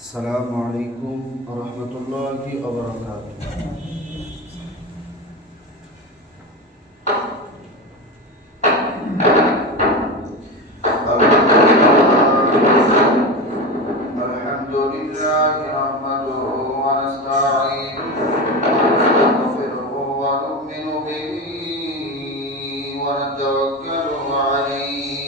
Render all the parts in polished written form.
আসসালামু আলাইকুম ওয়া রাহমাতুল্লাহি ওয়া বারাকাতুহু। আলহামদুলিল্লাহি নাহমাদুহু ওয়া নাস্তাঈনুহু ওয়া নাস্তাগফিরুহু ওয়া নু'মিনু বিহি ওয়া নাতাওয়াক্কালু আলাইহি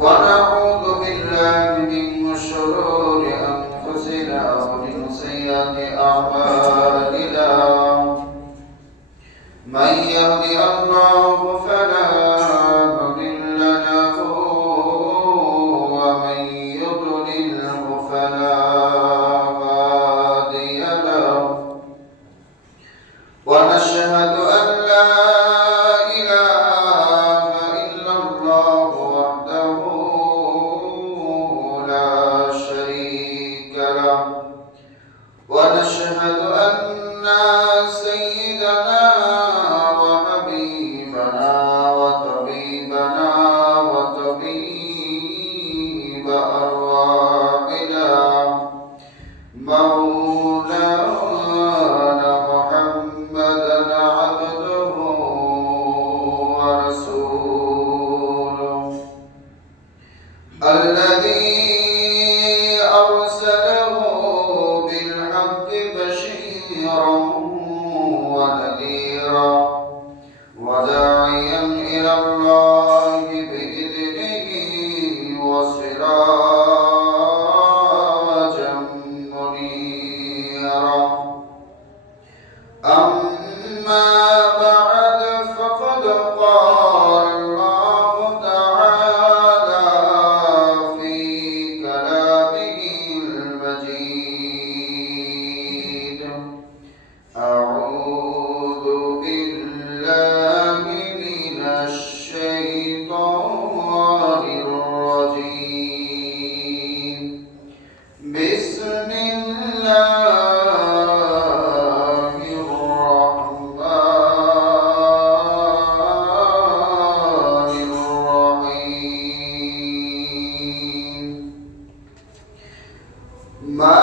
ওয়া না'উযু বিল্লাহি মিন شرور أنفسنا ومن سيئات أعمالنا من يهد الله فلا مضل له ومن يضلله فلا هادي له ونشهد أن لا إله إلا الله وحده لا شريك له ونشهد أن سيدنا وحبيبنا وطبيبنا وطبيب أرواحنا مولانا محمدا عبده ورسوله الذي أرسله بالحق بشيرا ونذيرا وداعيا إلى الله بإذنه وسراجا منيرا أما بعد فقد قال الله تعالى في كلامه المجيد أعوذ بالله من الشيطان الرجيم بسم الله الرحمن الرحيم ما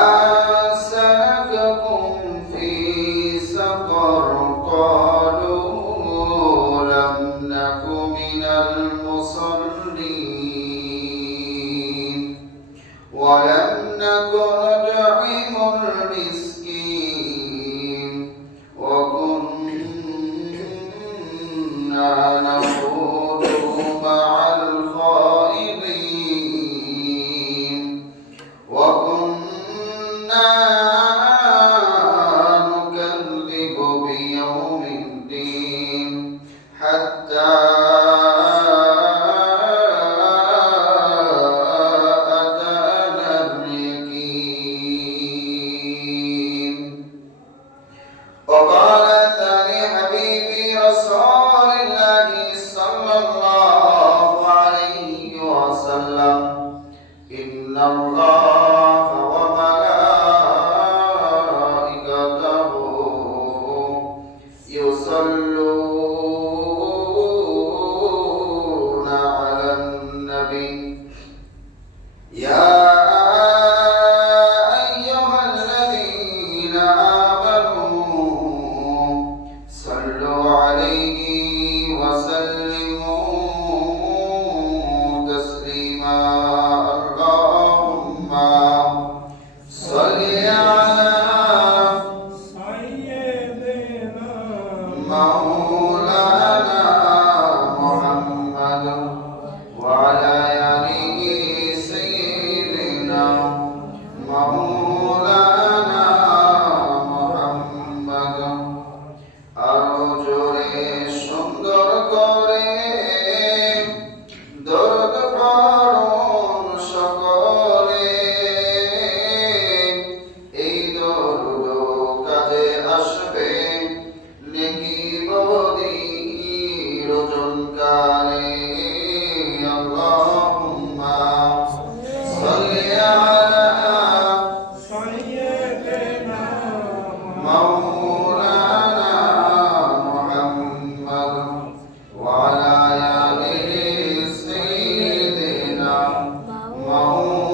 سلككم في سقر قالوا لم نك من المصلين ولم نك نطعم المسكين وكنا نخوض مع الخائضين وكنا نكذب بيوم الدين حتى أتانا اليقين وقال ثاني حبيبي رسول الله صلى الله عليه وسلم إن الله وملائكته يصلون على النبي يا أيها الذين آمنوا صلوا عليه وسلموا تسليما اللهم صل على مولانا محمد وعلى آله سيدنا مولانا محمد আরো জোরে সুন্দর করে দরদ পড়ুন সকলে এই দরদ কাজে আসবে নেকি বদির ওজনকারে আল্লাহুম্মা সাল্লি আলা مولانا محمد وعلى آله سيدنا مولانا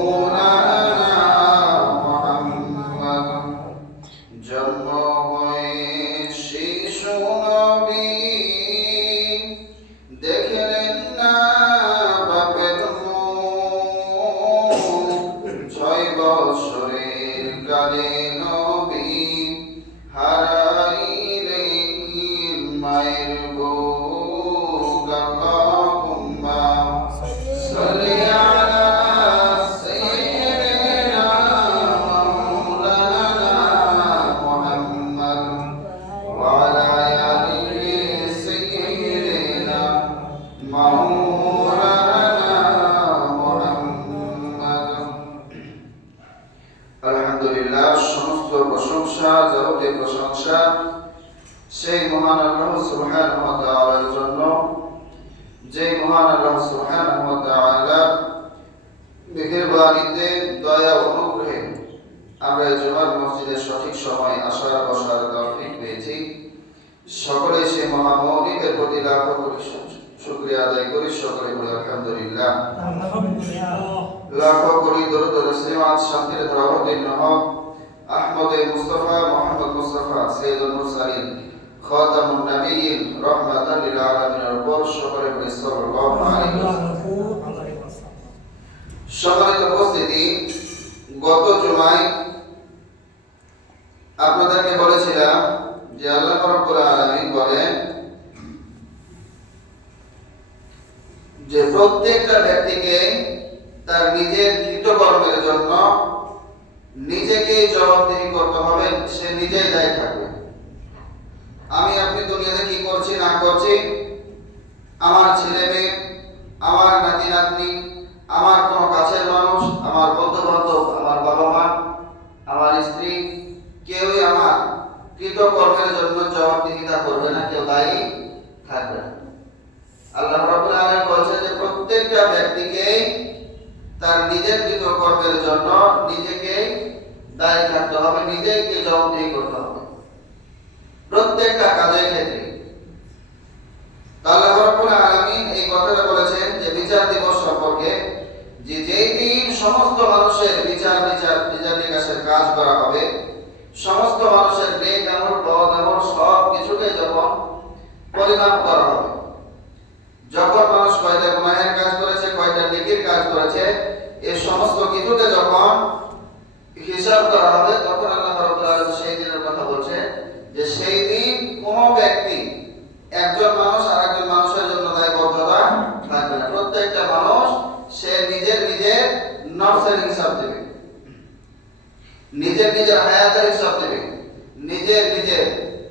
যাবতীয় প্রশংসা সেই মহান আল্লাহ সুবহানাহু ওয়া তাআলার জন্য, যে মহান আল্লাহ সুবহানাহু ওয়া তাআলা মেহেরবানিতে দয়া অনুগ্রহে আমরা জুমার মসজিদের সঠিক সময় আসার বসার তৌফিক পেয়েছি। সকলে সে মহামৌলিকের প্রতি লাখো কোটি শুকরিয়া আদায় করি। সকলে বলি আলহামদুলিল্লাহ। লাখো কোটি দরুদ ও সালাত শান্তির ধারা অবতীর্ণ হোক আহমদে মুস্তাফা মুহাম্মদ মুস্তাফা সাইয়্যিদুল মুরসালিন খাতামুন নবিয়্যিন রাহমাতাল লিল আলামিনের উপর। সকলে বলি সাল্লাল্লাহু আলাইহি ওয়াসাল্লাম। সম্মানিত উপস্থিতি, গত জুমায় আপনাদেরকে বলেছিলাম যে আল্লাহ রাব্বুল আলামিন বলেন যে প্রত্যেকটা ব্যক্তিকে তার নিজের কৃতকর্মের জন্য নিজেকে জবাবদিহি করতে হবে, সে নিজেই দায়ী থাকবে। আমি আপনি দুনিয়াতে কি করছি না করছি, আমার ছেলে মেয়ে, আমার নাতি নাতনি, আমার কোনো কাছের মানুষ, আমার বন্ধু বান্ধব, আমার বাবা মা, আমার স্ত্রী, কেউই আমার কৃতকর্মের জন্য জবাবদিহিতা করবে না, কেউ দায়ী থাকবে না। আল্লাহ রাব্বুল আলামিন বলেছেন যে প্রত্যেকটা ব্যক্তিকে তার নিজের কৃতকর্মের জন্য নিজেকে দায়ী থাকতে হবে, নিজেকে জবাবদিহি করতে হবে প্রত্যেকটা কাজের ক্ষেত্রে। আল্লাহ রাব্বুল আলামিন এই কথাটা বলেছেন যে বিচার দিবস সম্পর্কে, যে যেই দিন সমস্ত মানুষের বিচার নিকাশের কাজ করা হবে, সমস্ত মানুষের নেক আমল বদ আমল সব কিছুকে যখন পরিমাপ করা হবে, যখন মানুষ কয়টা গুনাহের কাজ করেছে, কয়টা নেকির কাজ করেছে, এই সমস্ত কিছুকে যখন হিসাব করা হবে, তখন আল্লাহ রাব্বুল আলামিন সেই দিনের কথা বলছে যে সেই দিন কোন ব্যক্তি, একজন মানুষ আরেকজন মানুষের জন্য দায়বদ্ধতা থাকবে না। প্রত্যেকটা মানুষ সে নিজের নফসের হিসাব দেবে, নিজের হায়াতের হিসাব দেবে, নিজের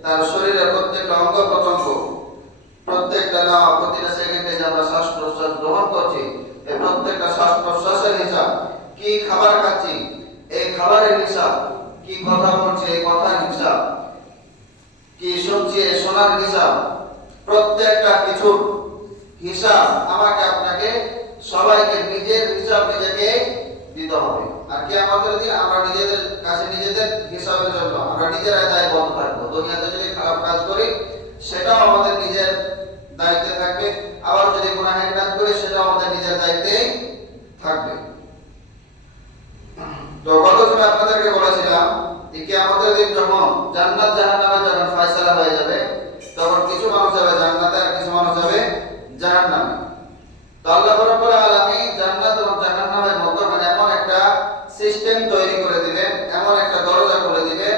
তার শরীরের প্রত্যেকটা অঙ্গ প্রত্যঙ্গ, প্রত্যেকটা নেওয়া প্রতিটা সেকেন্ডে যে আমরা শ্বাস প্রশ্বাস গ্রহণ করছি, এই প্রত্যেকটা শ্বাস প্রশ্বাসের হিসাব, কি খাবার খাচ্ছি এই খাবারের হিসাব, কি কথা বলছি এই কথার হিসাব, কি শুনছি এই শোনার হিসাব, প্রত্যেকটা কিছুর হিসাব আমাকে আপনাকে সবাইকে নিজের হিসাব নিজেকে দিতে হবে। আর কিয়ামতের দিন আমরা নিজেদের কাছে নিজেদের হিসাবের জন্য আমরা নিজেরাই দায়বদ্ধ থাকবো। দুনিয়াতে যদি খারাপ কাজ করি সেটাও আমাদের নিজের দায়িত্বে থাকবে, আবার যদি গুনাহের কাজ করি সেটাও আমাদের নিজের দায়িত্বে থাকবে। তো গত সময় আপনাদেরকে বলেছিলাম যে কিয়ামতের দিন যখন জান্নাত জাহান্নামের যখন ফয়সালা হয়ে যাবে, তখন কিছু মানুষ যাবে জান্নাতে আর কিছু মানুষ যাবে জাহান্নামে। তো আল্লাহ রাব্বুল আলামিন জান্নাত এবং জাহান্নামের মধ্যখানে এমন একটা সিস্টেম তৈরি করে দিবেন, এমন একটা দরজা করে দিবেন,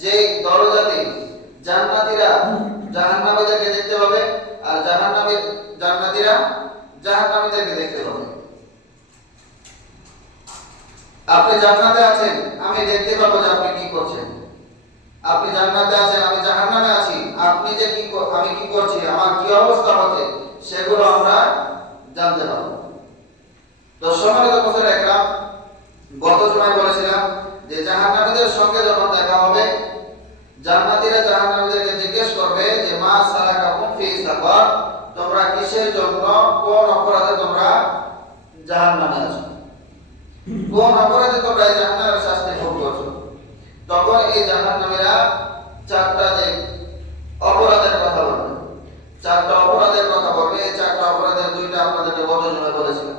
যেই দরজাতে জান্নাতীরা জাহান্নামীদেরকে দেখতে পাবে আর জান্নাতীরা জাহান্নামীদেরকে দেখতে পাবে। আপনি জান্নাতে আছেন, আমি দেখতে পাবো যে আপনি কি করছেন। আপনি জান্নাতে আছেন, আমি জাহান্নামে আছি, আপনি যে আমি কি করছি, আমার কি অবস্থা হচ্ছে, সেগুলো আমরা জানতে পারবো। তো সম্মানিত মুসলিম একরাম, গত সময় বলেছিলাম যে জাহান্নামীদের সঙ্গে যখন দেখা হবে, জান্নাতীরা জাহান্নামীদেরকে জিজ্ঞেস করবে যে মা সালাকাকুম ফি সাকার, তোমরা কিসের জন্য, কোন অপরাধে তোমরা জাহান্নামে আছো, কোন অপরাধে তোমরা এই জাহান্নামের শাস্তি ভোগ করছো। তখন এই জাহান্নামীরা চারটা যে অপরাধের কথা বলবে, চারটা অপরাধের কথা বলবে। এই চারটা অপরাধের দুইটা আপনাদেরকে গত সময় বলেছিলাম।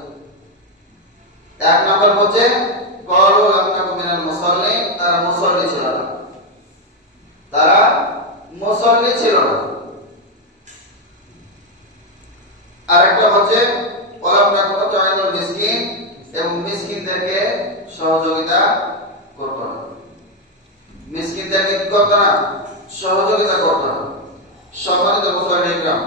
এক নম্বর হচ্ছে ক্বালু লাম নাকু মিনাল মুসাল্লিন, তারা মুসাল্লি ছিল না, তারা মুসাল্লি ছিল না। আরেকটা হচ্ছে ওয়ালাম নাকু নুতঈমুল মিসকিন, এবং মিসকিনদেরকে সহযোগিতা করত না, মিসকিনদেরকে কি করত না, সহযোগিতা করত না। সম্মানিত মুসলিম গ্রাম,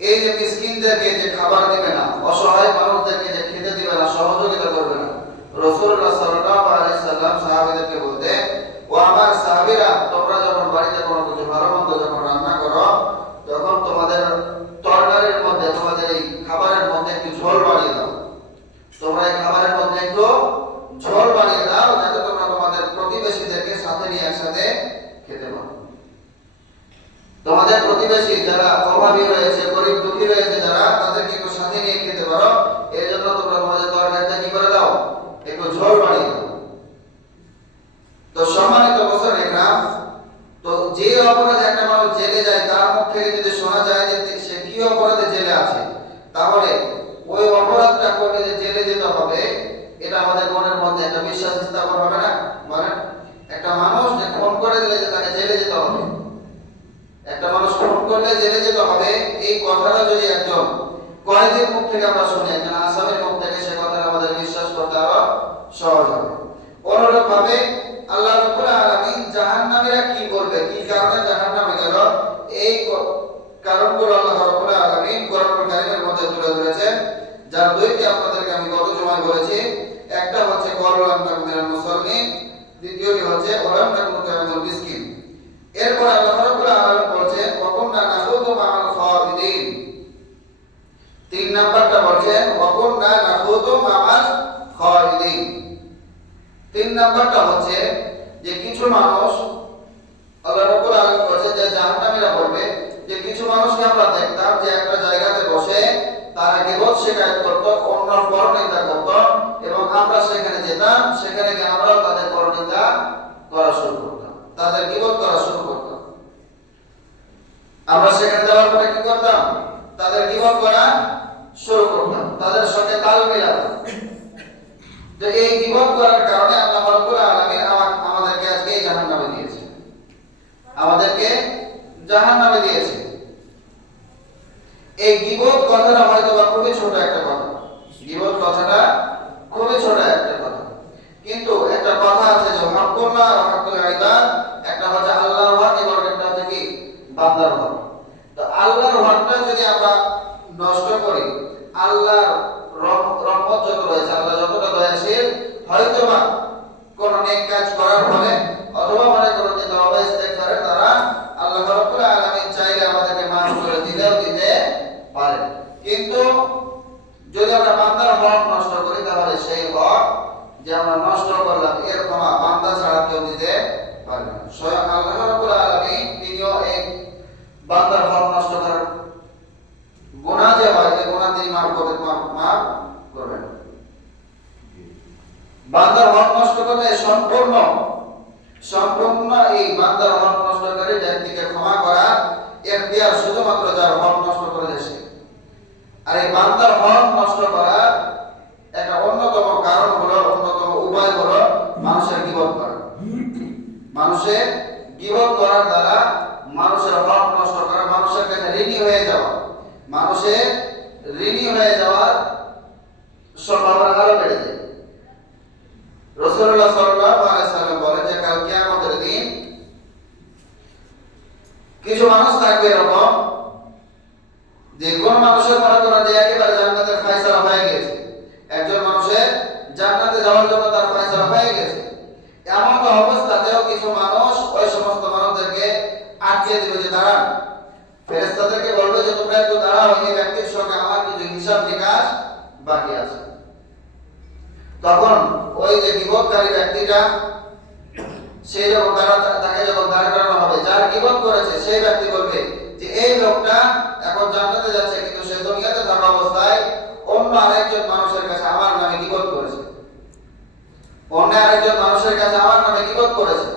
এই যে মিসকিনদেরকে যে খাবার দিবে না, অসহায় মানুষদেরকে যে খেতে দিবে না, সহযোগিতা করবে না, রাসূলুল্লাহ সাল্লাল্লাহু আলাইহি সাল্লাম সাহাবীদেরকে বলতে, ও আমার সাহাবীরা, তোমরা যখন বাড়িতে কোনো কিছু ভালো মন্দ যখন রান্না করো, তখন তোমাদের তরকারির মধ্যে, তোমাদের এই খাবারের মধ্যে একটু ঝোল বাড়িয়ে দাও, তোমরা এই খাবারের মধ্যে একটু ঝোল বাড়িয়ে দাও, যাতে তোমরা তোমাদের প্রতিবেশীদেরকে সাথে নিয়ে একসাথে খেতে পারো। তোমাদের প্রতিবেশী যারা অভাবী রয়েছে, গরিব দুঃখী রয়েছে যারা, তাদেরকে একটু সাথে নিয়ে খেতে পারো। এর জন্য তোমরা তোমাদের তরকারিটা কি করে দাও, একটু ঝোল বাড়িয়ে দাও। তো সম্মানিত বছর একরাম, তো যে অপরাধে একটা মানুষ জেলে যায় তার মুখ থেকে যদি শোনা যায় যে সে কি অপরাধে জেলে আছে, তাহলে ওই অপরাধটা করলে যে জেলে যেতে হবে, এটা আমাদের মনের মধ্যে একটা বিশ্বাস স্থাপন হবে না? মানে একটা মানুষ যে খুন করে দিলে যে তাকে জেলে যেতে হবে, একটা মানুষ খুন করলে জেলে যেতে হবে, এই কথাটা যদি একজন কয়েদির মুখ থেকে আমরা শুনি, একজন আসামির মুখ থেকে, সে কথাটা আমাদের বিশ্বাস করতে আরো সহজ হবে। অনুরূপ ভাবে আল্লাহ রাব্বুল আলামিন জাহান্নামীরা কি বলবে, কি কারণে জাহান্নামে গেল, এই কারণগুলো আল্লাহ রাব্বুল আলামিন কোরআনুল কারীমের মধ্যে তুলে ধরেছেন, যার দুইটি আপনাদেরকে আমি গত জুমায় বলেছি। একটা হচ্ছে কওলাম নাকুম মিনাল মুসাল্লিন, দ্বিতীয়টি হচ্ছে ওয়ালাম নাকুম নুত'ইমুল মিসকিন। এরপর আল্লাহ রাব্বুল আলামিন বলেছেন ওয়াকুন্না নাখুযু মা'আল খায়িদিন। তিন নাম্বারটা বলেছেন ওয়াকুন্না নাখুযু মা'আল খায়িদিন। তিন নাম্বারটা হচ্ছে যে কিছু মানুষ, আল্লাহ রাব্বুল আলামিন বলেছেন যে জাহান্নামীরা বলবে যে কিছু মানুষকে আমরা দেখতাম যে একটা জায়গাতে বসে তারা গীবত শিকায়ত করত, অন্যর পরনিন্দা করত, এবং আমরা সেখানে যেতাম, সেখানে গিয়ে আমরাও তাদের পরনিন্দা করা শুরু করতাম, তাদের গীবত করা শুরু করতাম। আমরা সেখানে যাওয়ার পরে কি করতাম, তাদের গীবত করা শুরু করতাম, তাদের সঙ্গে তাল মিলাতাম। তো এই গীবত করার কারণে আল্লাহ রাব্বুল আলামিন আমাদেরকে আজকে জাহান্নামে দিয়েছে, আমাদেরকে জাহান্নামে দিয়েছে। এই গীবত কথাটা হয়তো বা খুবই ছোট একটা কথা, গীবত কথাটা খুবই ছোট একটা কথা, কিন্তু একটা কথা আছে যে হকুল্লাহ আর হকুল ইবাদ, একটা হচ্ছে আল্লাহর হক এবং একটা হচ্ছে কি বান্দার হক। তো আল্লাহর হকটা যদি আমরা নষ্ট করি, আল্লাহর রহমত যত রয়েছে, আল্লাহ যতটা দয়াশীল, হয়তোবা কোন নেক কাজ করার ফলে অথবা মনে করুন যে তওবা ইস্তেগফারের দ্বারা আল্লাহ রাব্বুল আলামিন চাইলে আমাদেরকে মাফ করে দিতে পারে। কিন্তু যদি আমরা বান্দার হক নষ্ট করি, তাহলে সেই হক যে আমরা নষ্ট করলাম, এর ক্ষমা বান্দা ছাড়া কেউ দিতে পারবে না। স্বয়ং আল্লাহ রাব্বুল আলামিন তিনিও এই বান্দার হক নষ্ট করার গুনাহ যে হয়, এই গুনাহ তিনি মাফ করবেন। বান্দার হক নষ্ট করলে সম্পূর্ণ এই বান্দার হক নষ্টকারী ব্যক্তিকে ক্ষমা করা এখতিয়ার শুধুমাত্র যার হক নষ্ট করেছে সে। আর এই বান্দার হক নষ্ট করার একটা অন্যতম কারণ হলো, অন্যতম উপায় হলো মানুষের গীবত করা। মানুষের গীবত করার দ্বারা মানুষের হক নষ্ট করা, মানুষের কাছে ঋণী হয়ে যাওয়া, মানুষের ঋণী হয়ে যাওয়ার সম্ভাবনা আরো বেড়ে যায়। রাসূলুল্লাহ সাল্লাল্লাহু আলাইহি সাল্লাম বলেন যে কাল কিয়ামতের দিন কিছু মানুষ থাকবে এরকম, যে কোন মানুষের মনে করেন যে একেবারে জান্নাতের ফয়সালা হয়ে গেছে, একজন মানুষের জান্নাতে যাওয়ার জন্য তার ফয়সালা হয়ে গেছে, এমন অবস্থাতেও কিছু মানুষ ওই সমস্ত মানুষদেরকে আটকে দিবে যে দাঁড়ান, ফেরেশতাদেরকে বলবে যে তোমরা একটু দাঁড়াও, এই ব্যক্তির সঙ্গে আমার কিছু হিসাব নিকাশ বাকি আছে। তখন ওই যে গীবতকারী ব্যক্তিটা, সে যখন তাকে যখন দাঁড় করানো হবে, যার গীবত করেছে সেই ব্যক্তি বলবে যে এই লোকটা এখন জান্নাতে যাচ্ছে, কিন্তু সে দুনিয়াতে থাকা অবস্থায় অন্য আরেকজন মানুষের কাছে আমার নামে গীবত করেছে, অন্য আরেকজন মানুষের কাছে আমার নামে গীবত করেছে।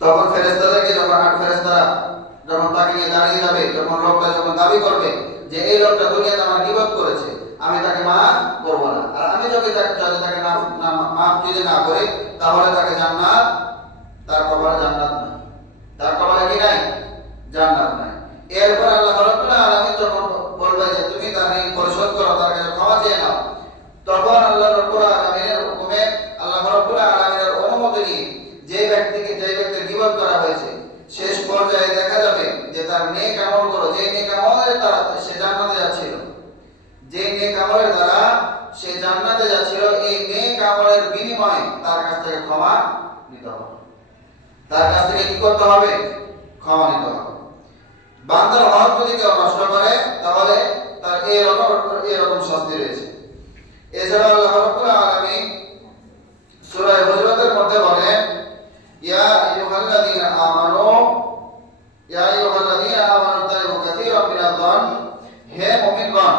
তখন ফেরেশতাদেরকে ফেরেশতারা যখন তাকে নিয়ে দাঁড়িয়ে যাবে, যখন লোকটা যখন দাবি করবে যে এই লোকটা দুনিয়াতে আমার গীবত করেছে, আমি তাকে মাফ করব না, আর আমি যদি তাকে মাফ যদি না করি, তাহলে তাকে জান্নাত, তার কপালে জান্নাত নাই, তার কপালে কি নাই, জান্নাত নাই। এরপর আল্লাহ রাব্বুল আলামিন যখন বলবে যে তুমি তার ঋণ পরিশোধ করো, তার কাছে ক্ষমা চেয়ে নাও, তখন আল্লাহ রাব্বুল আলামিনের হুকুমে, আল্লাহ রাব্বুল আলামিনের অনুমতি নিয়ে যে ব্যক্তির গীবত করা হয়েছে, শেষ পর্যায়ে দেখা যাবে যে তার নেক আমলগুলো, যে নেক আমলের দ্বারা সে জান্নাতে যাচ্ছিল, যে নেক আমলের দ্বারা সে জান্নাতে যাচ্ছিল, এই নেক আমলের বিনিময়ে তার কাছ থেকে ক্ষমা নিতে হবে, তার কাছ থেকে কি করতে হবে, ক্ষমা নিতে হবে। বান্দার হক যদি কেউ নষ্ট করে, তাহলে তার এরকম শাস্তি রয়েছে। এছাড়া আল্লাহ রাব্বুল আলামিন সূরা মিনাদ-দান, হে মুমিনগণ।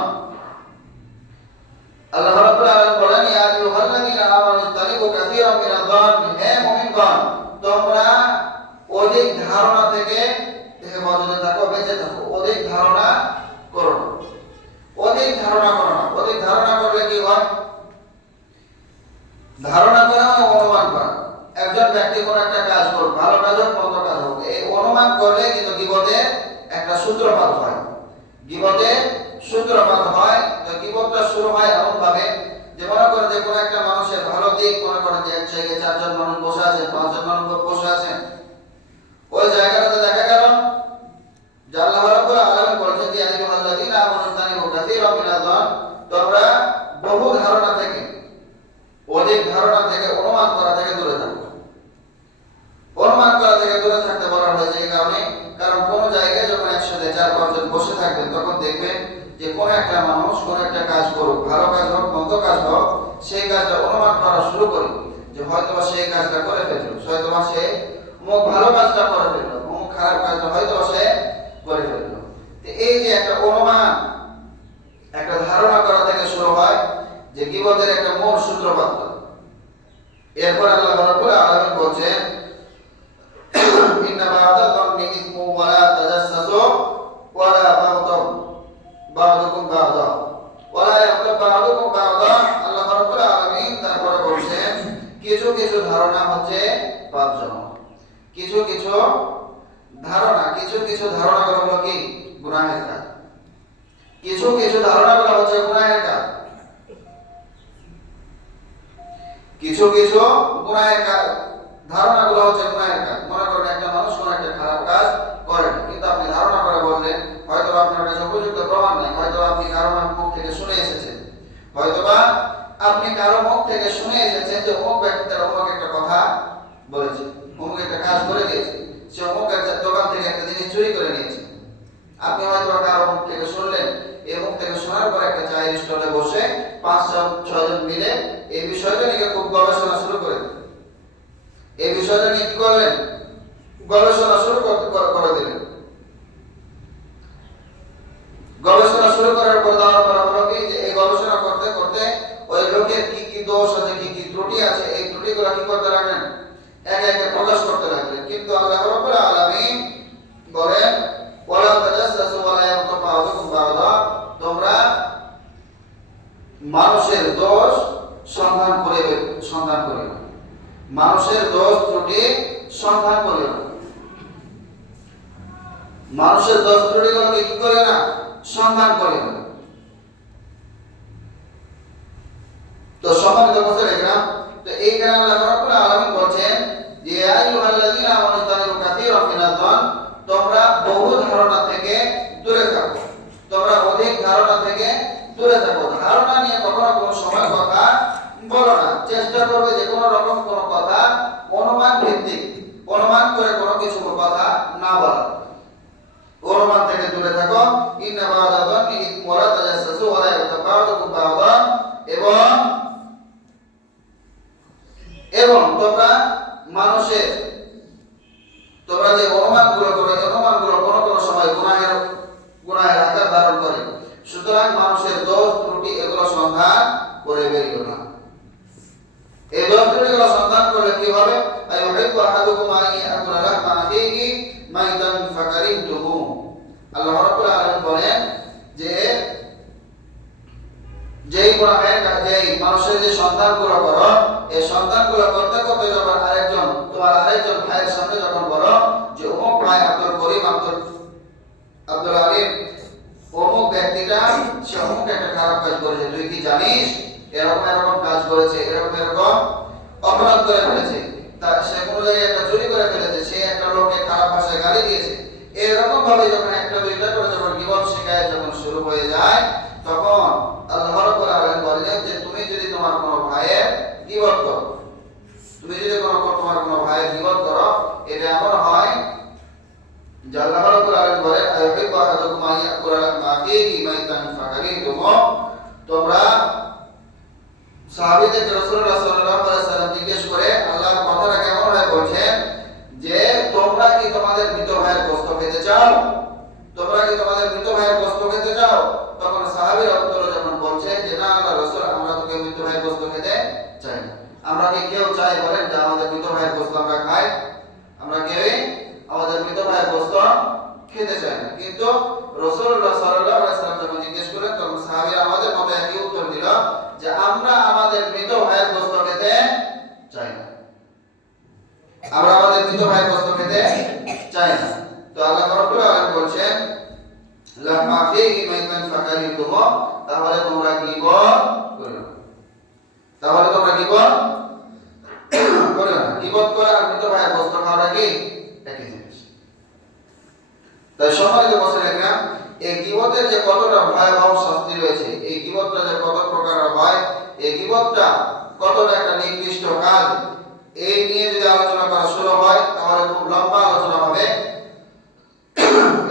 আল্লাহ রাব্বুল আলামিন বলেন, ইয়া আইয়ুহাল্লাযীনা আমানু ইজতানিবু কাসীরাম মিনাদ-দান, হে মুমিনগণ তোমরা অধিক ধারণা থেকে হেফাজতে থাকো, বেঁচে থাকো। অধিক ধারণা করো না, অধিক ধারণা করো না। অধিক ধারণা করলে কি হয়? ধারণা করা মানে অনুমান করা। একজন ব্যক্তি কোন একটা কাজ করবে, ভালো কাজ হোক মন্দ কাজ হোক, এই অনুমান করলে কিন্তু গীবতের একটা সূত্রপাত হয়। গীবতের সূত্রপাত হয়। তো গীবতটা শুরু হয় এমন ভাবে যে মনে করেন যে কোন একটা মানুষের ভালো দিক, মনে করেন যে এক জায়গায় 4 জন মানুষ বসে আছেন, 5 জন মানুষ বসে আছেন, ওই জায়গাটাতে দেখা গেল যে আল্লাহ রাব্বুল আলামিন বলেছেন যে আইয়ুহাল্লাযীনা আমানু ইজতানিবু কাসীরাম মিনাদ-দান, তোমরা বহু ধারণা থেকে, অধিক ধারণা থেকে, অনুমান করা থেকে দূরে থাকো। অনুমান করা থেকে দূরে থাকতে বলা হয়েছে এই কারণে, কারণ কোন জায়গায় যখন একসাথে 4-5 জন বসে থাকবেন তখন দেখবেন যে কোন একটা মানুষ কোন একটা কাজ করুক, ভালো কাজ হোক মন্দ কাজ হোক, সেই কাজটা অনুমান করা শুরু করি যে হয়তোবা সেই কাজটা করে ফেললো, হয়তোবা সে অমুক ভালো কাজটা করে ফেললো, অমুক খারাপ কাজটা হয়তোবা সে করে ফেললো। তো এই যে একটা অনুমান, একটা ধারণা করা থেকে শুরু হয় যে গীবতের একটা মূল সূত্রপাত। এরপর আল্লাহ রাব্বুল আলামিন বলেন, ইন্না বা'দা যান্নি ইসমু ওয়া লা তাজাসসু ওয়া লা বাগতাব বা'দুকুম বা'দা ওয়া লা ইয়াগতাব বা'দুকুম বা'দা। আল্লাহ রাব্বুল আলামিন তারপরে বলেন, কিছু কিছু ধারণা হচ্ছে পাপজনক। কিছু কিছু ধারণাগুলো হলো কি? গুনাহের কাজ। কিছু কিছু ধারণাগুলো হচ্ছে গুনাহের কাজ। কিছু কিছু গুনাহের কাজ, ধারণাগুলো হচ্ছে গুনাহের কাজ। মনে করেন একটা মানুষ কোন একটা খারাপ কাজ করেন, কিন্তু আপনি ধারণা করে বললেন, হয়তো আপনার কাছে উপযুক্ত প্রমাণ নাই, হয়তো আপনি কারো মুখ থেকে শুনে এসেছেন, হয়তোবা আপনি কারো মুখ থেকে শুনে এসেছেন যে অমুক ব্যক্তি তার অমুক একটা কথা বলেছে, অমুক একটা কাজ করে দিয়েছে, সে অমুকের দোকান থেকে একটা জিনিস চুরি করে নিয়েছে। আপনি হয়তো কারো মুখ থেকে শুনলেন, এই মুখ থেকে শোনার পর একটা চায়ের স্টলে বসে 5-6 জন মিলে এই বিষয়টা নিয়ে খুব গবেষণা শুরু করে দিলেন। এই বিষয়টা নিয়ে কি করলেন? গবেষণা শুরু করে দিলেন। গবেষণা শুরু করার পর দেওয়ার পর হলো কি যে এই গবেষণা করতে করতে ওই লোকের কি কি দোষ আছে, কি কি ত্রুটি আছে, এই ত্রুটিগুলো কি করতে লাগলেন? একে একে প্রকাশ করতে লাগলেন। কিন্তু আল্লাহ রাব্বুল আলামিন বলেন, ওয়ালা তাজাসসু ওয়ালা ইয়াগতাব বা'দুকুম বা'দা, তোমরা মানুষের দোষ সন্ধান করিবে না। মানুষের দোষ ত্রুটি সন্ধান করিবে না। মানুষের দোষ ত্রুটিগুলোকে কি করে না? সন্ধান করে না। তো সম্মানিত মুসলিম, তো এইখানে আল্লাহ রাব্বুল আলামিন বলেন যে ইয়া আইয়ুহাল্লাযীনা আমানু ইজতানিবু কাসীরাম মিনাদ-দান, তোমরা বহু ধারণা থেকে দূরে থাকো, তোমরা অধিক ধারণা থেকে দূরে থাকো। ধারণা নিয়ে কখনো কোনো সময় কথা বলো না। চেষ্টা করবে যে কোনো রকম কোনো কথা অনুমান ভিত্তিক, অনুমান করে কোনো কিছু কথা না বলা। অনুমান থেকে দূরে থাকো। ইন্না বা'দা যান্নি ইসমু ওয়া লা তাজাসসু ওয়া লা ইয়াগতাব বা'দুকুম বা'দা, এবং তোমরা মানুষের, তোমরা যে অনুমানগুলো করো, এই অনুমানগুলো কোনো কোনো সময় গুনাহের আকার ধারণ করে। সুতরাং মানুষের দোষ ত্রুটি এগুলো সন্ধান করে বেরিও না। এই দোষ ত্রুটিগুলো সন্ধান করলে কি হবে? আইয়ুহিব্বু আহাদুকুম আন ইয়াকুলা লাহমা আখিহি মাইতান ফাকারিহতুমু। আল্লাহ রাব্বুল আলামিন বলেন যে যেই মানুষের যে সন্তানগুলো করো, এই সন্তানগুলো করতে করতে যখন তোমার আরেকজন ভাইয়ের সামনে যখন বলো যে অমুক ভাই আব্দুল করিম, আব্দুল আলিম, অমুক ব্যক্তিটা সে অমুক একটা খারাপ কাজ করেছে, তুই কি জানিস এরকম এরকম কাজ করেছে, এরকম এরকম অপরাধ করে ফেলেছে, সে কোনো জায়গায় একটা চুরি করে ফেলেছে, সে একটা লোককে খারাপ ভাষায় গালি দিয়েছে, এরকম ভাবে যখন একটা দুইটা করে যখন গীবত শিকায়ত যখন শুরু হয়ে যায়, তখন আল্লাহ রাব্বুল আলামিন বলেন যে তুমি যদি তোমার কোনো ভাইয়ের গীবত করো, তুমি যদি তোমার কোনো ভাইয়ের গীবত করো, এটা এমন হয় যে আল্লাহ রাব্বুল আলামিন বলেন আইয়ুহিব্বু আহাদুকুম আন ইয়াকুলা লাহমা আখিহি মাইতান ফাকারিহতুমু। তোমরা সাহাবীদেরকে রাসূলুল্লাহ সাল্লাল্লাহু আলাইহি ওয়াসাল্লাম জিজ্ঞেস করে আল্লাহর কথাটা কেমন হয় বলছেন যে তোমরা কি তোমাদের মৃত ভাইয়ের গোশত খেতে চাও? তোমরা কি তোমাদের মৃত ভাইয়ের গোশত কিন্তু রাসূলুল্লাহ সাল্লাল্লাহু আলাইহি ওয়াসাল্লাম যখন জিজ্ঞেস করলেন তখন সাহাবীরা আমাদের মতো একই উত্তর দিল যে আমরা আমাদের মৃত ভাইয়ের গোশত খেতে চাই না, আমরা আমাদের মৃত ভাইয়ের গোশত খেতে চাই না। তো আল্লাহ রাব্বুল আলামিন বলছেন লামা ফিহি মাইতান ফাকারিতুম, তাহলে তোমরা গীবত করো না, তাহলে তোমরা গীবত করো না। গীবত করা আর মৃত ভাইয়ের গোশত খাওয়া কি একই জিনিস। তাই সম্মানিত মুসলিমরা, এই গীবতের যে কতটা ভয়াবহ শাস্তি রয়েছে, এই গীবতটা যে কত প্রকারের হয়, এই গীবতটা কতটা একটা নিকৃষ্ট কাজ, এই নিয়ে যদি আলোচনা করা শুরু হয় তাহলে খুব লম্বা আলোচনা হবে।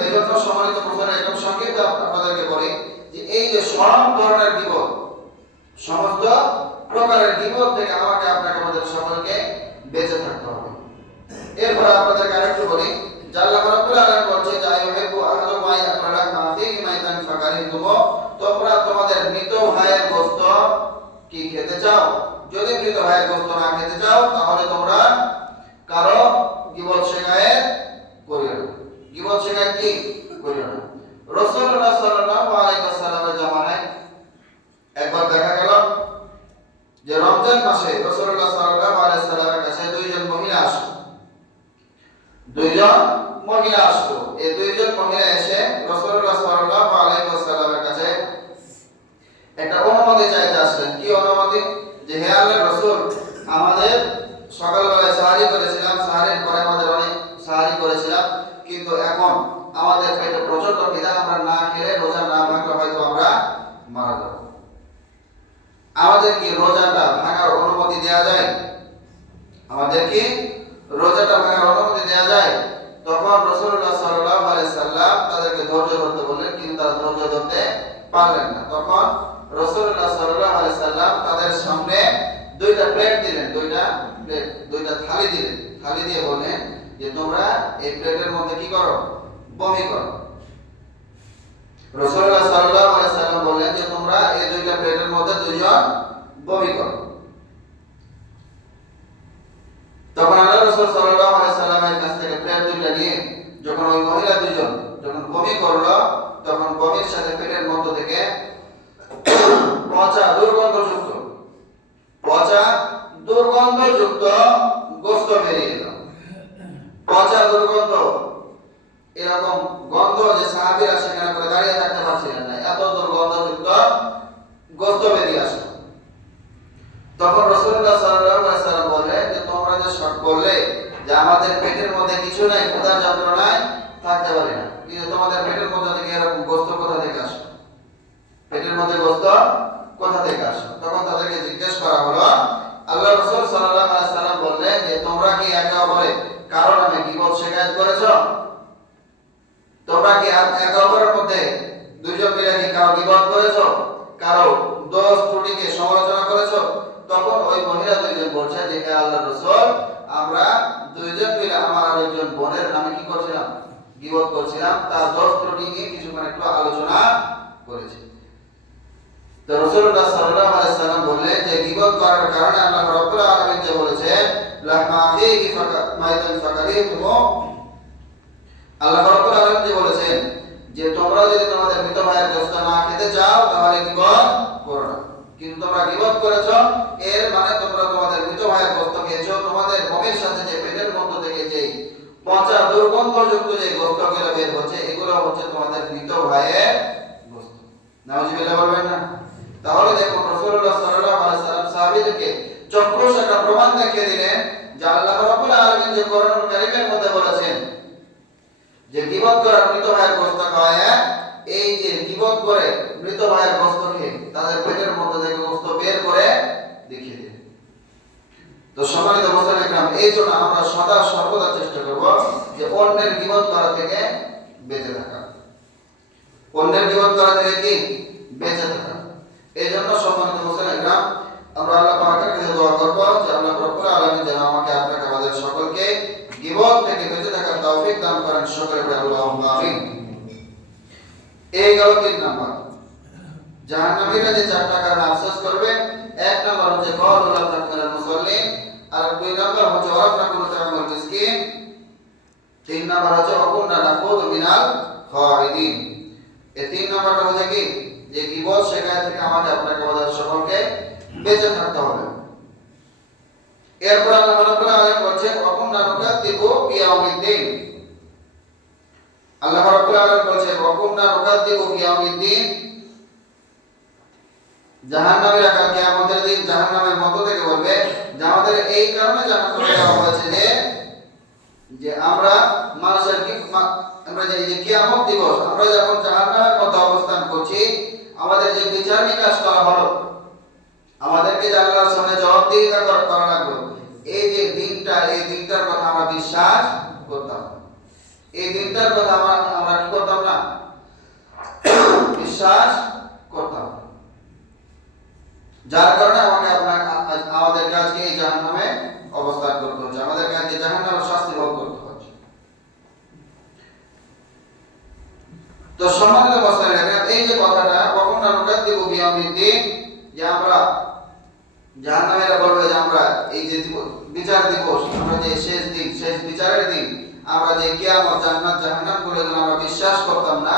এই জন্য সম্মানিত মুসলিমরা একদম সংক্ষেপে আপনাদেরকে বলি যে এই যে সব ধরনের গীবত, সমস্ত প্রকারের গীবত থেকে আমাকে আপনাকে আমাদের সকলকে বেঁচে থাকতে হবে। এরপর আপনাদেরকে আরেকটু বলি, আল্লাহ রাব্বুল আলামিন বলছে যে আইয়ুহিব্বু আহাদুকুম আন ইয়াকুলা মা ফিহি মাইতান ফাকারিতুম, তোমরা তোমাদের মৃত ভাইয়ের গোশত কি খেতে চাও? যদি মৃত ভাইয়ের গোশত না খেতে চাও তাহলে তোমরা কারো গীবত শিকায়েত করিও না। গীবত শিকায়েত কি করিও না। রাসূলুল্লাহ সাল্লাল্লাহু আলাইহি ওয়াসাল্লামের জামানায় একবার দেখা গেল যে রমজান মাসে রাসূলুল্লাহ সাল্লাল্লাহু আলাইহি ওয়াসাল্লামের কাছে দুইজন মহিলা আসলো। এই দুইজন মহিলা এসে রাসূলুল্লাহ সাল্লাল্লাহু আলাইহি ওয়াসাল্লামের কাছে একটা অনুমতি চাইতে আসলেন। কি অনুমতি? যে হে আল্লাহর রাসূল, আমাদের সকালবেলায় সাহারি করেছিলাম, সাহারির পরে আমাদের অনেক সাহারি করেছিলাম, কিন্তু এখন আমাদের পেটে প্রচন্ড খিদা, আমরা না খেলে রোজা না ভাঙলে হয়তো আমরা মারা যাব। আমাদের কি রোজাটা ভাঙার অনুমতি দেওয়া যায়? আমাদের কি রোজাটা ভাঙার অনুমতি দেওয়া যায়? তখন রাসূলুল্লাহ সাল্লাল্লাহু আলাইহি সাল্লাম তাদেরকে ধৈর্য ধরতে বললেন, কিন্তু তারা ধৈর্য ধরতে পারলেন না। তখন রাসূলুল্লাহ সাল্লাল্লাহু আলাইহি সাল্লাম তাদের সামনে দুইটা প্লেট দিলেন, দুইটা থালি দিলেন। থালি দিয়ে বললেন যে তোমরা এই প্লেটের মধ্যে কি করো? বমি করো। রাসূলুল্লাহ সাল্লাল্লাহু আলাইহি সাল্লাম বললেন যে তোমরা এই দুইটা প্লেটের মধ্যে দুইজন বমি করো। তখন আল্লাহ রাসূল সাল্লাল্লাহু আলাইহি সাল্লামের কাছ থেকে প্লেট দুইটা নিয়ে যখন ওই মহিলা দুইজন যখন বমি করলো, তখন বমির সাথে পেটের মধ্য থেকে পচা দুর্গন্ধযুক্ত গোশত বেরিয়ে এলো। পচা দুর্গন্ধ, এরকম গন্ধ যে সাহাবীরা সেখানে করে দাঁড়িয়ে থাকতে পারছিলেন না, এত দুর্গন্ধযুক্ত গোশত বেরিয়ে আসলো। তখন রাসূলুল্লাহ সাল্লাল্লাহু আলাইহি সাল্লাম বললেন যে তোমরা যে সব বললে যে আমাদের পেটের মধ্যে কিছু নাই, ক্ষুধার যন্ত্রণায় থাকতে পারি না, কিন্তু তোমাদের পেটের মধ্যে থেকে এরকম গোশত কোথা থেকে আসলো? পেটের মধ্যে গোশত কোথা থেকে আসলো? তখন তাদেরকে জিজ্ঞেস করা হলো। আল্লাহ রাসূল সাল্লাল্লাহু আলাইহি সাল্লাম বললেন যে তোমরা কি একে অপরের কারো নামে গীবত শিকায়েত করেছো? তোমরা কি একে অপরের মধ্যে দুইজন মিলে কি কারো গীবত করেছো? কারো দোষ ত্রুটিকে সমালোচনা করেছো? তখন ওই মহিলা দুইজন বলছে যে হে আল্লাহর রাসূল, আমরা দুইজন মিলে আমার আরেকজন বোনের নামে কি করছিলাম? গীবত করছিলাম, তার দোষ ত্রুটি নিয়ে কিছুক্ষণ একটু আলোচনা করেছি। তো রাসূলুল্লাহ সাল্লাল্লাহু আলাইহি সাল্লাম বললেন যে গীবত করার কারণে আল্লাহ রাব্বুল আলামিন যে বলেছেন লামা ফিহি মাইতান ফাকারিতুম, আল্লাহ রাব্বুল আলামিন যে বলেছেন যে তোমরা যদি তোমাদের মৃত ভাইয়ের গোশত না খেতে চাও তাহলে গীবত করো না, কিন্তু তোমরা গীবত করেছো, এর মানে তোমরা তোমাদের মৃত ভাইয়ের গোশত খেয়েছো। তোমাদের বমির সাথে যে পেটের মধ্য থেকে যে পচা দুর্গন্ধযুক্ত যে গোশতগুলো বের হচ্ছে, এগুলো হচ্ছে তোমাদের মৃত ভাইয়ের গোশত। নাউজুবিল্লাহ বলবেন না? তাহলে দেখুন রাসূলুল্লাহ সাল্লাল্লাহু আলাইহি সাল্লাম সাহাবীদেরকে চক্ষুষ একটা প্রমাণ দেখিয়ে দিলেন যে আল্লাহ রাব্বুল আলামিন যে কোরআনুল কারীমের মধ্যে বলেছেন যে গীবত করা মৃত ভাইয়ের গোশত খাওয়া, এই যে গীবত করে মৃত ভাইয়ের গোশত খেয়ে তাদের পেটের মধ্যে থেকে গোশত বের করে দেখিয়ে দিলেন। তো সম্মানিত মুসলিম, এই জন্য আমরা সদা সর্বদা চেষ্টা করব যে অন্যের গীবত করা থেকে বেঁচে থাকা, অন্যের গীবত করা থেকে কি বেঁচে থাকা। এই জন্য সম্মানিত মুসলিম, আমরা আল্লাহ পাকের কাছে দোয়া করব যে আল্লাহ রাব্বুল আলামিন যেন আমাকে আপনাকে আমাদের সকলকে গীবত থেকে বেঁচে থাকার তৌফিক দান করেন। সকলে বলি আল্লাহুম্মা আমিন। এই গেল 3 নাম্বার। জাহান্নামীরা যে 4টা কারণে আফসোস করবে, 1 নাম্বার হচ্ছে ক্বালু লা তাকুনা মুসাল্লিন, আর 2 নাম্বার হচ্ছে ওয়ারাবনা কুনু তা'আমুল মিসকিন, 3 নাম্বার হচ্ছে ওয়াকুন্না নাকুযু মিনাল খালিদিন। এই 3 নম্বরটা হচ্ছে কি, যে গীবত শেখায় থেকে আমাকে আপনাকে আমাদের সকলকে বেঁচে থাকতে হবে। এরপর আল্লাহ রাব্বুল আলামিন বলেন ওয়াকুন্না নুকাদ্দিবু বিয়াউমিদ্দিন। আল্লাহ রাব্বুল আলামিন বলেন ওয়াকুন্না নুকাদ্দিবু বিয়াউমিদ্দিন, জাহান্নামীরা কাল কিয়ামতের দিন জাহান্নামের মধ্য থেকে বলবে যে আমাদের এই কারণে জাহান্নামে দেওয়া হয়েছে যে আমরা মানুষের আমরা যে কিয়ামত দিবস আমরা যখন জাহান্নামের মধ্যে অবস্থান করছি, আমাদের যে বিচার নিকাশ করা হলো, আমাদেরকে যে আল্লাহর সামনে জবাবদিহিতা করা লাগলো, এই যে দিনটা, এই দিনটার কথা আমরা বিশ্বাস করতাম। এই দিনটার কথা আমরা কি করতাম না, বিশ্বাস করতাম। যার কারণে আমাদের কাজকে এই জাহান্নামে অবস্থান করতে হচ্ছে, আমাদের কাজকে জাহান্নামের শাস্তি ভোগ করতে হচ্ছে। তো সম্মানিত মুসলিম, এই যে কথাটা ওয়াকুন্না নুকাদ্দিবু বিয়াউমিদ্দিন, যে আমরা জাহান্নামীরা বলবে যে আমরা এই যে বিচার দিবস, আমরা যে শেষ দিন, শেষ বিচারের দিন, আমরা যে কিয়ামত, জান্নাত, জাহান্নাম গুলো আমরা বিশ্বাস করতাম না,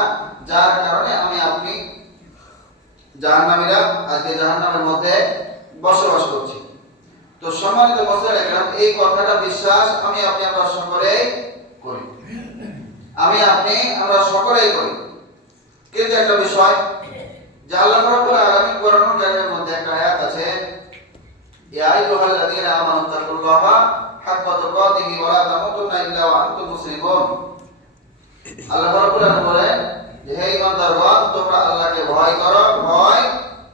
যার কারণে আপনি জাহান্নামীরা আজকে জাহান্নামের মধ্যে বসবাস করছি। তো সম্মানিত মুসলিম, এই কথাটা বিশ্বাস আপনি আমরা সকলেই করি, আমরা সকলেই করি। কিন্তু একটা বিষয়, যে আল্লাহ রাব্বুল আলামিন কোরআনুল কারীমের মধ্যে একটা আয়াত আছে, ইয়া আইয়ুহাল্লাযীনা আমানু তাকুল্লাহা হাক্কা তুকাতিহি ওয়া লা তামুতুন্না ইল্লা ওয়া আনতুম মুসলিমুন। আল্লাহ রাব্বুল আলামিন বলেন যে হে ঈমানদারগণ, তোমরা আল্লাহকে ভয় করো, ভয়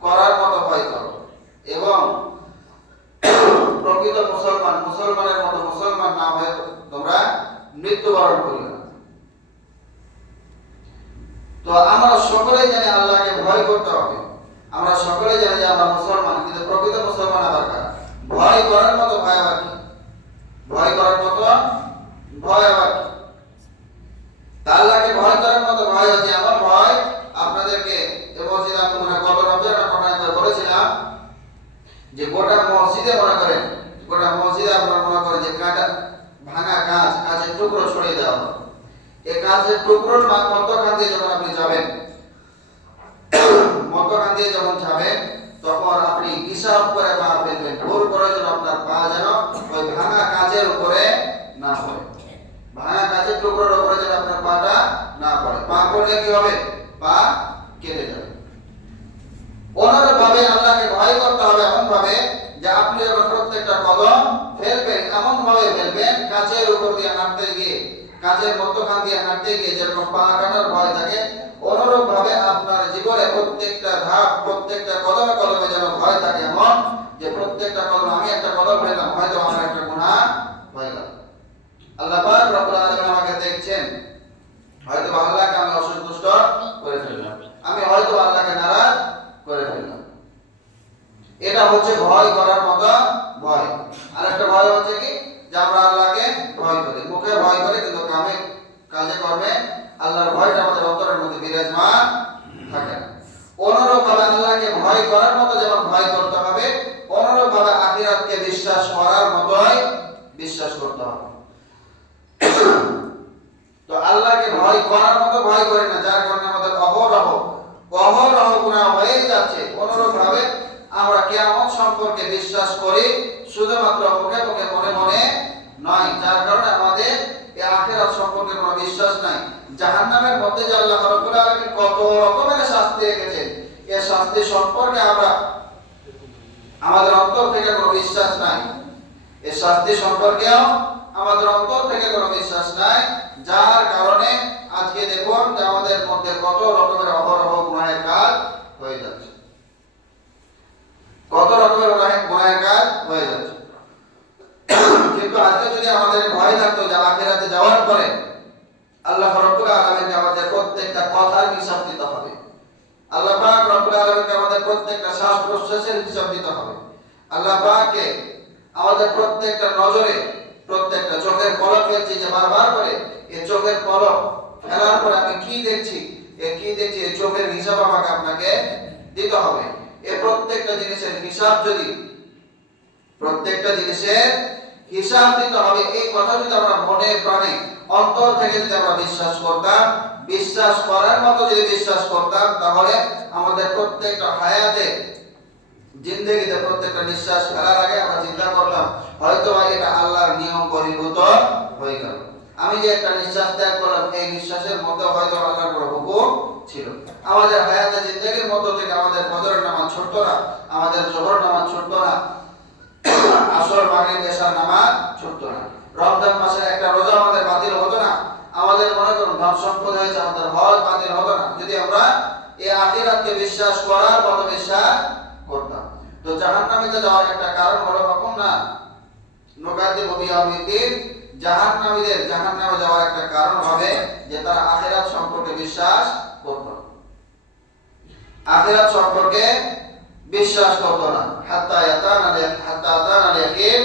করার মতো ভয় করো, এবং প্রকৃত মুসলমানের মতো মুসলমান না হয়ে তোমরা মৃত্যুবরণ করিও না। তো আমরা সকলেই জানি আল্লাহকে ভয় করতে হবে, আমরা সকলেই জানি যে আমরা মুসলমান, কিন্তু প্রকৃত মুসলমান আবার কারা? ভয় করার মতো ভয় আবার কি? ভয় করার মতো ভয় আবার কি? আল্লাহকে ভয় করার মতো ভয় হচ্ছে এমন ভয়, আপনাদেরকে এই মসজিদে আমি গত রমজানের ঘটনা বলেছিলাম যে গোটা মসজিদে আপনারা মনে করেন যে ভাঙা কাঁচের টুকরো ছড়িয়ে দেওয়া হয়। এই কাঁচের টুকরোর মধ্যখান দিয়ে যখন আপনি যাবেন, তখন আপনি হিসাব করে পা ফেলবেন, ভুল করে যেন আপনার পা যেন ওই ভাঙা কাঁচের উপরে না পড়ে, ভাঙা কাঁচের টুকরোর উপরে যেন আপনার পাটা না পড়ে। পা পড়লে কি হবে? পা কেটে যাবে। অনুরূপ ভাবে আল্লাহকে ভয় করতে হবে এমন ভাবে যে আপনি যখন প্রত্যেকটা কদম ফেলবেন, এমন ভাবে ফেলবেন কাঁচের উপর দিয়ে হাঁটতে গিয়ে, কাঁচের মধ্যখান দিয়ে হাঁটতে গিয়ে যেরকম পা কাটার ভয় থাকে, অনুরূপ ভাবে আপনার জীবনে প্রত্যেকটা ধাপ, প্রত্যেকটা কদমে কদমে যেন ভয় থাকে, এমন যে প্রত্যেকটা কদম, আমি একটা কদম ফেললাম, হয়তো আমার একটা গুনাহ হয়ে গেল, আল্লাহ পাক রব্বুল আলামিন আমাকে দেখছেন, হয়তো আল্লাহকে আমি অসন্তুষ্ট করে ফেললাম, আমি হয়তো আল্লাহকে নারাজ করে ফেললাম। এটা হচ্ছে ভয় করার মতো ভয়। আর একটা ভয় হচ্ছে কি, যে আমরা আল্লাহকে ভয় করি, মুখে ভয় করি, কিন্তু কাজে কর্মে আল্লাহর ভয়টা আমাদের অন্তরের মধ্যে বিরাজমান থাকে না। অনুরূপ ভাবে আল্লাহকে ভয় করার মতো যেমন ভয় করতে হবে, অনুরূপ ভাবে আখিরাতকে বিশ্বাস করার মতোই বিশ্বাস করতে হবে। তো আল্লাহকে ভয় করার মতো ভয় করি না, যার কারণে আমাদের অহরহ গুনাহ হয়ে যাচ্ছে। অনুরূপ ভাবে আমরা কিয়ামত সম্পর্কে বিশ্বাস করি শুধুমাত্র মুখে মুখে, মনে মনে নয়, যার কারণে আমাদের এই আখিরাত সম্পর্কে কোনো বিশ্বাস নাই। জাহান্নামের মধ্যে যে আল্লাহ রাব্বুল আলামিন কত রকমের শাস্তি রেখেছেন, এই শাস্তি সম্পর্কে আমাদের অন্তর থেকে কোনো বিশ্বাস নাই, এই শাস্তি সম্পর্কেও আমাদের অন্তর থেকে কোনো বিশ্বাস নাই, যার কারণে আজকে দেখুন যে আমাদের মধ্যে কত রকমের অহরহ গুনাহের কাজ হয়ে যাচ্ছে, কত রকমের গুনাহের কাজ হয়ে যাচ্ছে। কিন্তু আজকে যদি আমাদের ভয় থাকতো যে আখিরাতে যাওয়ার পরে আল্লাহ রাব্বুল আলামিনকে আমাদের প্রত্যেকটা কথার হিসাব দিতে হবে, আল্লাহ পাক রব্বুল আলামিনকে আমাদের প্রত্যেকটা শ্বাস প্রশ্বাসের হিসাব দিতে হবে, আল্লাহ পাককে আমাদের প্রত্যেকটা নজরে, প্রত্যেকটা চোখের পলক ফেলছি যে বারবার করে, এই চোখের পলক ফেলার পরে আমি কি দেখছি, এই চোখের হিসাব আমাকে আপনাকে দিতে হবে। এই প্রত্যেকটা জিনিসের হিসাব হিসাব দিতে হবে, এই কথা যদি আমরা মনে প্রাণে অন্তর থেকে যদি আমরা বিশ্বাস করতাম, বিশ্বাস করার মতো যদি বিশ্বাস করতাম, তাহলে আমাদের প্রত্যেকটা হায়াতে, জিন্দেগিতে প্রত্যেকটা নিঃশ্বাস ফেলার আগে আমরা চিন্তা করতাম হয়তো এটা আল্লাহর নিয়ম বহির্ভূত হয়ে গেল। আমি যে একটা নিঃশ্বাস ত্যাগ করলাম, এই নিঃশ্বাসের মধ্যে হয়তো আল্লাহর কোনো হুকুম ছিল। আমাদের হায়াতে জিন্দেগির মধ্য থেকে আমাদের ফজরের নামাজ ছুটতো না, আমাদের জোহর নামাজ ছুটতো না, আসর মাগরিব এশার নামাজ ছুটতো না, রমজান মাসে একটা রোজা আমাদের বাতিল হতো না, আমাদের মনে করুন ধন সম্পদ হয়েছে আমাদের হজ বাতিল হতো না, যদি আমরা এই আখিরাতকে বিশ্বাস করার মতো বিশ্বাস করতাম। তো জাহান্নামীতে যাওয়ার একটা কারণ হলো কখন না নুকাযযিবু বিয়াউমিদ্দিন, জাহান্নামীদের জাহান্নামে যাওয়ার একটা কারণ হবে যে তারা আখিরাত সম্পর্কে বিশ্বাস করত না, আখিরাত সম্পর্কে বিশ্বাস করত না। হাত্তা আতানা ইয়াকিন,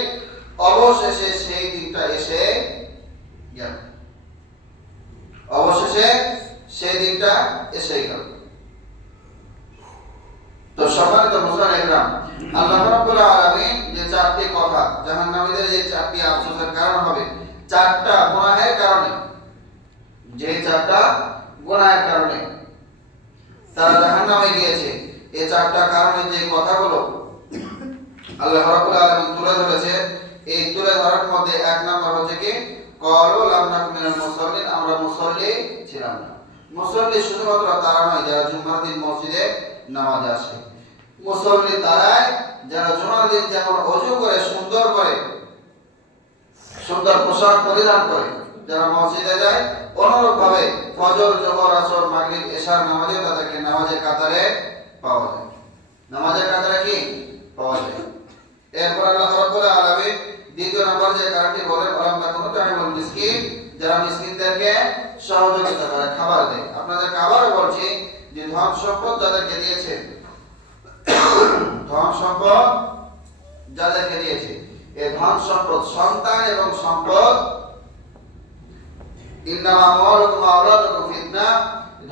অবশেষে সেই দিনটা এসে গেল, অবশেষে সেই দিনটা এসে গেল। তো সম্মানিত মুসলমান ইকরাম, আল্লাহ রাব্বুল আলামিন যে চারটি কথা জাহান্নামীদের যে চারটি আফসোসের কারণ হবে, চারটা গুনাহের কারণে, যে চারটা গুনাহের কারণে তারা জাহান্নামে গিয়েছে, এই চারটা কারণে যে কথাগুলো আল্লাহ রাব্বুল আলামিন তুলে ধরেছে, এই তুলে ধরার মধ্যে এক নাম্বার হচ্ছে কি ক্বালু লাম নাকুন মিনাল মুসাল্লিন, আমরা মুসল্লি ছিলাম না। মুসল্লি শুধুমাত্র তারা নয় যারা জুমার দিন মসজিদে নামাজে আসে, মুসল্লি তারাই যারা জুমার দিন যেমন ওযু করে সুন্দর করে, সুন্দর পোশাক পরিধান করে যারা মসজিদে যায়, অনুরূপ ভাবে ফজর জোহর আসর মাগরিব এশার নামাজে তাদেরকে নামাজের কাতারে পাওয়া যায়, নামাজের কাতারে কি পাওয়া যায়। এরপর আল্লাহ রাব্বুল আলামিন দ্বিতীয় নম্বর যে কারণটি বলেন ওয়ালাম তাকুনু তু'মিনুল মিসকিন, যারা মিসকিনদেরকে সহযোগিতা করে, খাবার দেয়। আপনাদের আবারও বলছি যে ধন সম্পদ যাদেরকে দিয়েছে, ধন সম্পদ যাদেরকে দিয়েছে, এই ধন সম্পদ সন্তান এবং সম্পদ, ইন্নামা আমওয়ালুকুম ওয়া আওলাদুকুম ফিতনা,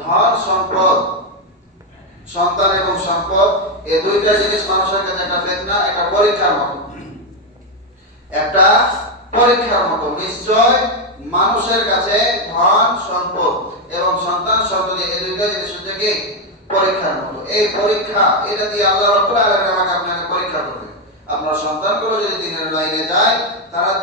ধন সম্পদ, সন্তান এবং সম্পদ এই দুইটা জিনিস মানুষের কাছে একটা ফিতনা, একটা পরীক্ষার মতো, একটা পরীক্ষার মতো। নিশ্চয় মানুষের কাছে ধন সম্পদ এবং সন্তান সম্পদ এই দুইটা জিনিস হচ্ছে কি পরীক্ষার মতো। এই পরীক্ষা, এটা দিয়ে আল্লাহ রাব্বুল আলামিন আমাকে আপনাকে পরীক্ষা করবে। আপনার সন্তানগুলো যদি দিনের লাইনে যায়, তার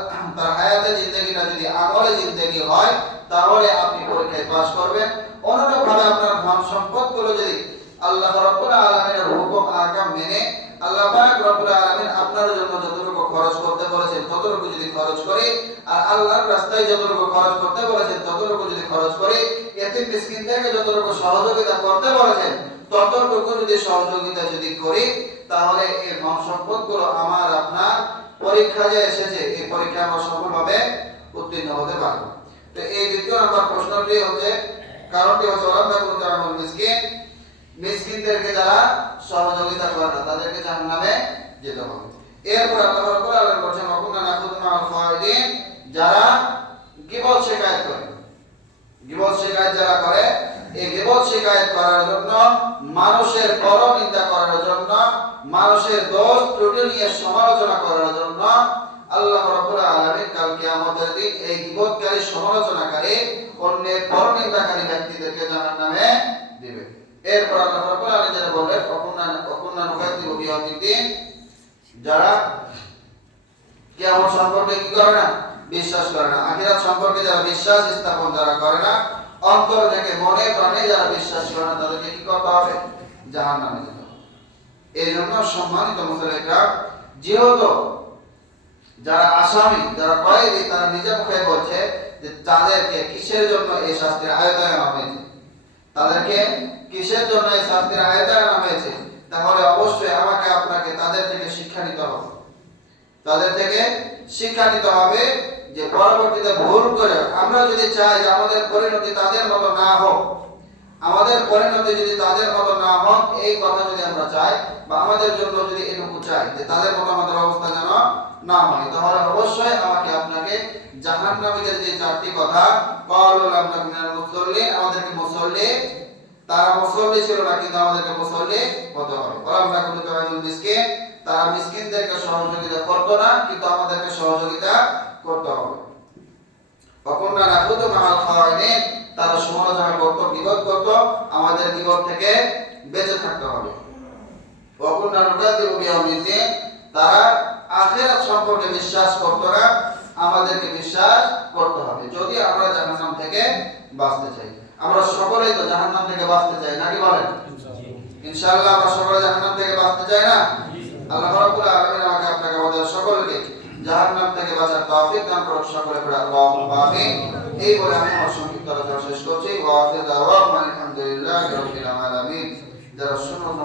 হায়াতে জিন্দেগিটা যদি আমলে জিন্দেগি হয়, তাহলে আপনি পরীক্ষায় পাস করবেন। অনুরূপভাবে আপনার ধন সম্পদগুলো যদি আল্লাহ রাব্বুল আলামিনের হুকুম আহকাম মেনে আল্লাহ পাক রব্বুল আলামিন আপনার জন্য যতটুকু খরচ করতে বলেছেন ততটুকু যদি খরচ করে, আর আল্লাহর রাস্তায় যতটুকু খরচ করতে বলেছেন ততটুকু যদি খরচ করে, এতিম মিসকিনদেরকে যতটুকু সহযোগিতা করতে বলেছেন ততটুকু যদি সহযোগিতা যদি করি, তাহলে এই ধন সম্পদগুলো আমার আপনার পরীক্ষা যে এসেছে, এই পরীক্ষা আমরা সফলভাবে উত্তীর্ণ হতে পারবো। তো এই দ্বিতীয় নাম্বার প্রশ্নটি হচ্ছে, কারণটি হচ্ছে ওয়ালাম তাকুনু তু'মিনুল মিসকিন, মিসকিনদেরকে যারা সহযোগিতা করে না তাদেরকে জাহান্নামে যেতে হবে। এরপর আল্লাহ রাব্বুল আলামিন বলেন ওয়াকুন্না নাখুযু মা'আল খায়িদিন, যারা গীবত শিকায়ত করে, গীবত শিকায়ত যারা করে, এই গীবত শিকায়ত করার জন্য, মানুষের পরনিন্দা করার জন্য, মানুষের দোষ ত্রুটি নিয়ে সমালোচনা করার জন্য আল্লাহ রাব্বুল আলামিন কাল কিয়ামতের দিন এই গীবতকারী, সমালোচনাকারী, অন্যের পরনিন্দাকারী ব্যক্তিদেরকে জাহান্নামে দিবেন। এরপর আল্লাহ রাব্বুল আলামিন যেটা বললেন ওয়াকুন্না নুকাযযিবু বিয়াউমিদ্দিন, যারা কিয়ামত সম্পর্কে কি করে না বিশ্বাস করে না, আখিরাত সম্পর্কে যারা বিশ্বাস স্থাপন যারা করে না, অন্তর থেকে মনে প্রাণে যারা বিশ্বাস করে না, তাদেরকে কি করতে হবে জাহান্নামে যেতে হবে। এই জন্য সম্মানিত মুসলিমরা, যেহেতু যারা আসামি, যারা কয়েদি, তারা নিজে মুখে বলছে যে তাদেরকে কিসের জন্য এই শাস্তির আওতায় আনা হয়েছে, তাদেরকে কিসের জন্য এই শাস্তির আওতায় আনা হয়েছে, তাহলে অবশ্যই আমাকে আপনাকে তাদের থেকে শিক্ষা নিতে হবে, তাদের থেকে শিক্ষা নিতে হবে যে পরবর্তীতে ভুল করে আমরা যদি চাই যে আমাদের পরিণতি তাদের মতো না হোক, আমাদের পরিণতি যদি তাদের মতো না হোক, এই কথা যদি আমরা চাই বা আমাদের জন্য যদি এটুকু চাই যে তাদের মতো আমাদের অবস্থা যেন না হয়, তাহলে অবশ্যই আমাকে আপনাকে জাহান্নামীদের যে চারটি কথা, ক্বালু লাম নাকুন মিনাল মুসাল্লিন, আমাদেরকে মুসল্লি, তারা মুসল্লি ছিল না কিন্তু আমাদেরকে মুসল্লি হতে হবে। ওয়ালাম নাকুন তু'মিনুল মিসকিন, তারা মিসকিনদেরকে সহযোগিতা করতো না কিন্তু আমাদেরকে সহযোগিতা করতে হবে। ওয়াকুন্না নাখুযু মা'আল খায়িদিন, তারা সমালোচনা করত, গীবত করত, আমাদের গীবত থেকে বেঁচে থাকতে হবে। ওয়াকুন্না নুকাযযিবু বিয়াউমিদ্দিন, তারা আখিরাত সম্পর্কে বিশ্বাস করত না, আমাদেরকে বিশ্বাস করতে হবে যদি আমরা জাহান্নাম থেকে বাঁচতে চাই। আমরা সকলেই তো জাহান্নাম থেকে বাঁচতে চাই, নাকি বলেন? ইনশাআল্লাহ আমরা সকলে জাহান্নাম থেকে বাঁচতে চাই না? আল্লাহ রাব্বুল আলামিন আমাকে আপনাকে আমাদের সকলকে জাহান্নাম থেকে বাঁচার তৌফিক দান করুন। সকলে পড়ে আল্লাহুম্মা আমিন। এই বলে আমি আমার সংক্ষিপ্ত আলোচনা শেষ করছি। ওয়া আখিরু দাওয়ানা আলহামদুলিল্লাহি রাব্বিল আলামিন। যারা শুনুন